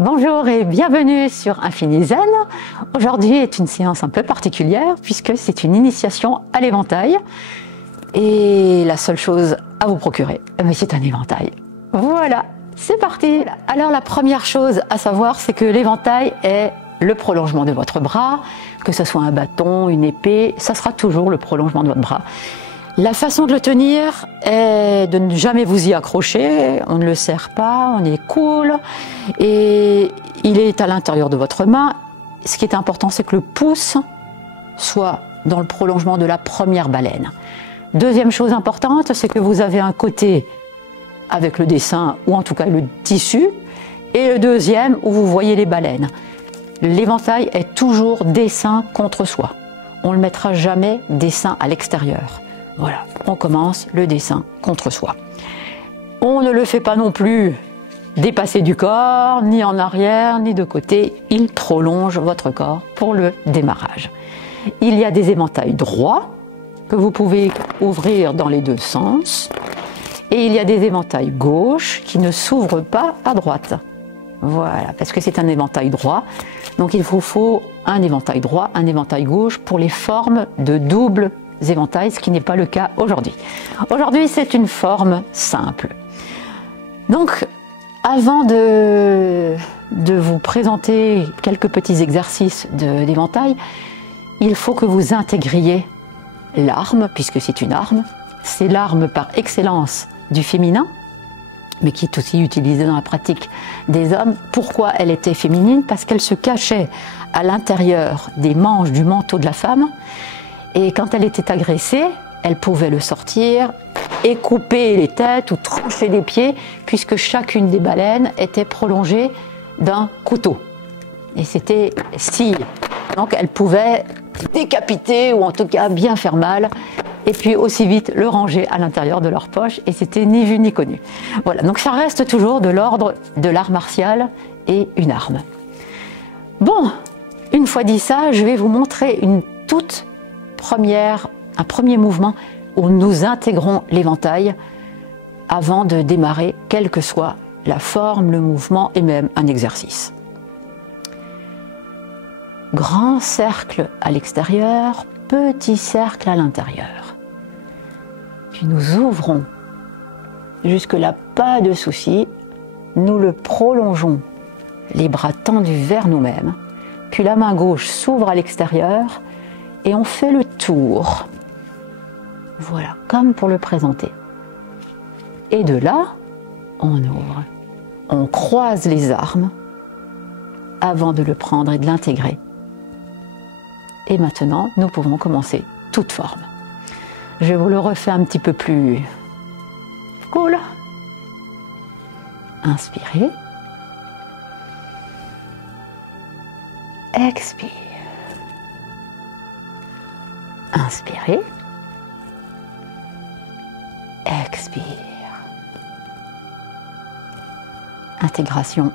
Bonjour et bienvenue sur Infini Zen. Aujourd'hui est une séance un peu particulière puisque c'est une initiation à l'éventail. Et la seule chose à vous procurer, c'est un éventail. Voilà, c'est parti. Alors la première chose à savoir, c'est que l'éventail est le prolongement de votre bras. Que ce soit un bâton, une épée, ça sera toujours le prolongement de votre bras. La façon de le tenir est de ne jamais vous y accrocher, on ne le serre pas, on est cool, et il est à l'intérieur de votre main. Ce qui est important, c'est que le pouce soit dans le prolongement de la première baleine. Deuxième chose importante, c'est que vous avez un côté avec le dessin, ou en tout cas le tissu, et le deuxième où vous voyez les baleines. L'éventail est toujours dessin contre soi. On ne le mettra jamais dessin à l'extérieur. Voilà, on commence le dessin contre soi. On ne le fait pas non plus dépasser du corps, ni en arrière, ni de côté. Il prolonge votre corps pour le démarrage. Il y a des éventails droits que vous pouvez ouvrir dans les deux sens. Et il y a des éventails gauches qui ne s'ouvrent pas à droite. Voilà, parce que c'est un éventail droit. Donc il vous faut un éventail droit, un éventail gauche pour les formes de double éventail, ce qui n'est pas le cas aujourd'hui. Aujourd'hui, c'est une forme simple. Donc, avant de vous présenter quelques petits exercices d'éventail, il faut que vous intégriez l'arme, puisque c'est une arme. C'est l'arme par excellence du féminin, mais qui est aussi utilisée dans la pratique des hommes. Pourquoi elle était féminine? Parce qu'elle se cachait à l'intérieur des manches du manteau de la femme. Et quand elle était agressée, elle pouvait le sortir et couper les têtes ou trancher les pieds, puisque chacune des baleines était prolongée d'un couteau. Et c'était scié. Donc elle pouvait décapiter ou en tout cas bien faire mal, et puis aussi vite le ranger à l'intérieur de leur poche, et c'était ni vu ni connu. Voilà, donc ça reste toujours de l'ordre de l'art martial et une arme. Bon, une fois dit ça, je vais vous montrer un premier mouvement où nous intégrons l'éventail avant de démarrer, quelle que soit la forme, le mouvement et même un exercice. Grand cercle à l'extérieur, petit cercle à l'intérieur. Puis nous ouvrons. Jusque-là, pas de souci. Nous le prolongeons, les bras tendus vers nous-mêmes. Puis la main gauche s'ouvre à l'extérieur. Et on fait le tour, voilà, comme pour le présenter. Et de là, on ouvre, on croise les armes avant de le prendre et de l'intégrer. Et maintenant, nous pouvons commencer toute forme. Je vous le refais un petit peu plus cool. Inspirez. Expire. Inspirez, expire. Intégration.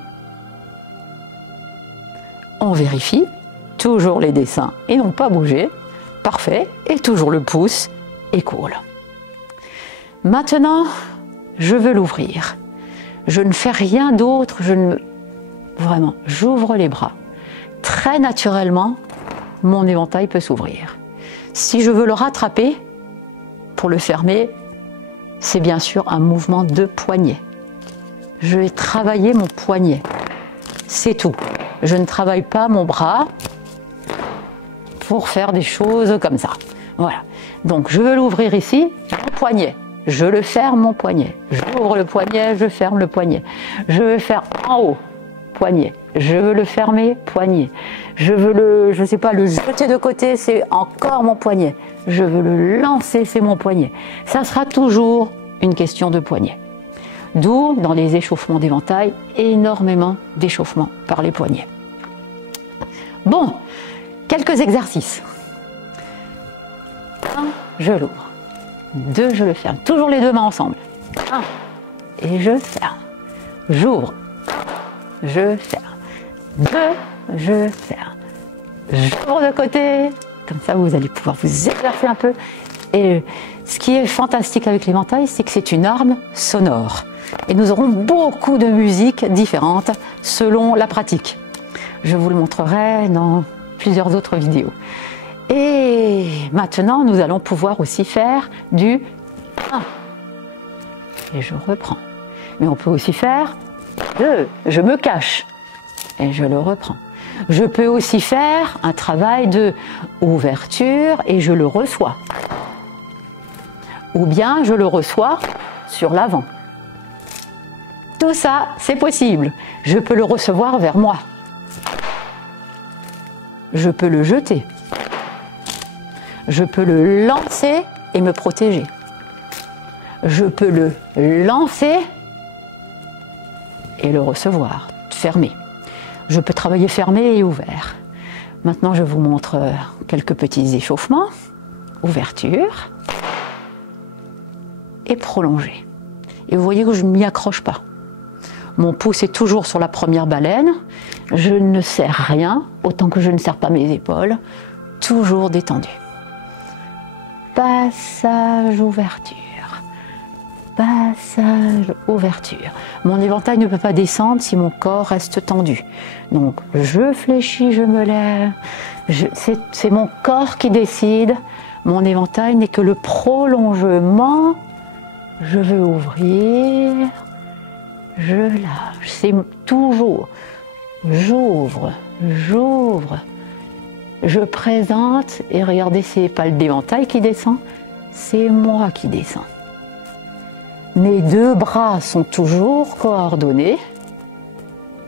On vérifie, toujours les dessins et non pas bouger. Parfait, et toujours le pouce et cool. Maintenant, je veux l'ouvrir. Je ne fais rien d'autre, vraiment, j'ouvre les bras. Très naturellement, mon éventail peut s'ouvrir. Si je veux le rattraper, pour le fermer, c'est bien sûr un mouvement de poignet. Je vais travailler mon poignet. C'est tout. Je ne travaille pas mon bras pour faire des choses comme ça. Voilà. Donc je veux l'ouvrir ici, mon poignet. Je le ferme, mon poignet. J'ouvre le poignet, je ferme le poignet. Je veux faire en haut, poignet. Je veux le fermer, poignet. Je veux le jeter de côté, c'est encore mon poignet. Je veux le lancer, c'est mon poignet. Ça sera toujours une question de poignet. D'où, dans les échauffements d'éventail, énormément d'échauffements par les poignets. Bon, quelques exercices. 1, je l'ouvre. 2, je le ferme. Toujours les deux mains ensemble. 1, et je ferme. J'ouvre. Je ferme. 2, je ferme. J'ouvre de côté. Comme ça, vous allez pouvoir vous exercer un peu. Et ce qui est fantastique avec l'éventail, c'est que c'est une arme sonore. Et nous aurons beaucoup de musiques différentes selon la pratique. Je vous le montrerai dans plusieurs autres vidéos. Et maintenant, nous allons pouvoir aussi faire du 1. Et je reprends. Mais on peut aussi faire 2. Je me cache. Et je le reprends. Je peux aussi faire un travail de ouverture et je le reçois. Ou bien je le reçois sur l'avant. Tout ça, c'est possible. Je peux le recevoir vers moi. Je peux le jeter. Je peux le lancer et me protéger. Je peux le lancer et le recevoir, fermé. Je peux travailler fermé et ouvert. Maintenant, je vous montre quelques petits échauffements. Ouverture et prolonger. Et vous voyez que je ne m'y accroche pas. Mon pouce est toujours sur la première baleine. Je ne serre rien, autant que je ne serre pas mes épaules. Toujours détendu. Passage, ouverture. Passage, ouverture. Mon éventail ne peut pas descendre si mon corps reste tendu. Donc, je fléchis, je me lève. C'est mon corps qui décide. Mon éventail n'est que le prolongement. Je veux ouvrir. Je lâche. C'est toujours. J'ouvre, j'ouvre. Je présente. Et regardez, c'est pas l'éventail qui descend. C'est moi qui descends. Mes deux bras sont toujours coordonnés.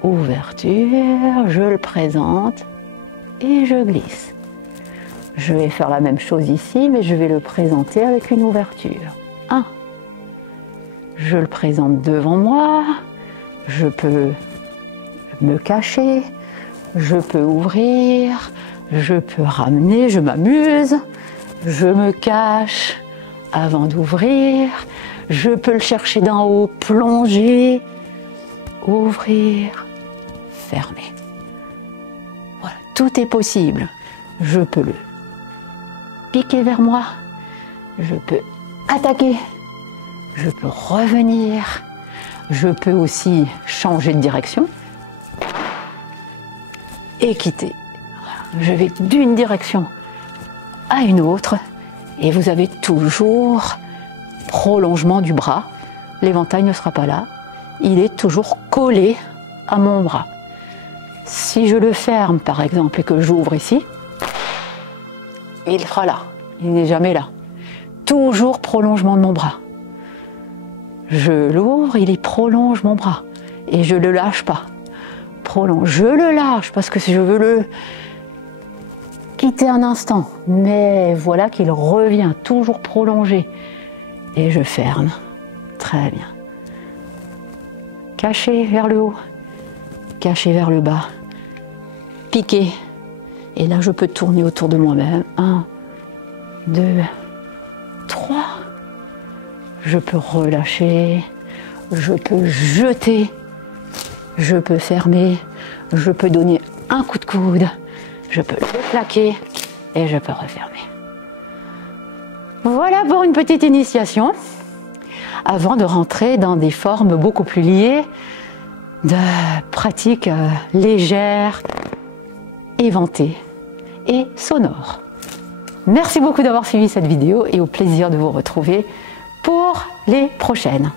Ouverture, je le présente et je glisse. Je vais faire la même chose ici, mais je vais le présenter avec une ouverture. 1. Je le présente devant moi. Je peux me cacher. Je peux ouvrir. Je peux ramener. Je m'amuse. Je me cache avant d'ouvrir. Je peux le chercher d'en haut, plonger, ouvrir, fermer. Voilà, tout est possible. Je peux le piquer vers moi, je peux attaquer, je peux revenir, je peux aussi changer de direction et quitter. Je vais d'une direction à une autre et vous avez toujours prolongement du bras, l'éventail ne sera pas là, il est toujours collé à mon bras. Si je le ferme par exemple et que j'ouvre ici, il sera là, il n'est jamais là. Toujours prolongement de mon bras. Je l'ouvre, il prolonge mon bras et je ne le lâche pas. Prolonge, je le lâche parce que je veux le quitter un instant, mais voilà qu'il revient toujours prolongé. Et je ferme. Très bien. Caché vers le haut. Caché vers le bas. Piqué. Et là, je peux tourner autour de moi-même. 1, 2, 3. Je peux relâcher. Je peux jeter. Je peux fermer. Je peux donner un coup de coude. Je peux le plaquer. Et je peux refermer. Voilà pour une petite initiation, avant de rentrer dans des formes beaucoup plus liées, de pratiques légères, éventées et sonores. Merci beaucoup d'avoir suivi cette vidéo et au plaisir de vous retrouver pour les prochaines.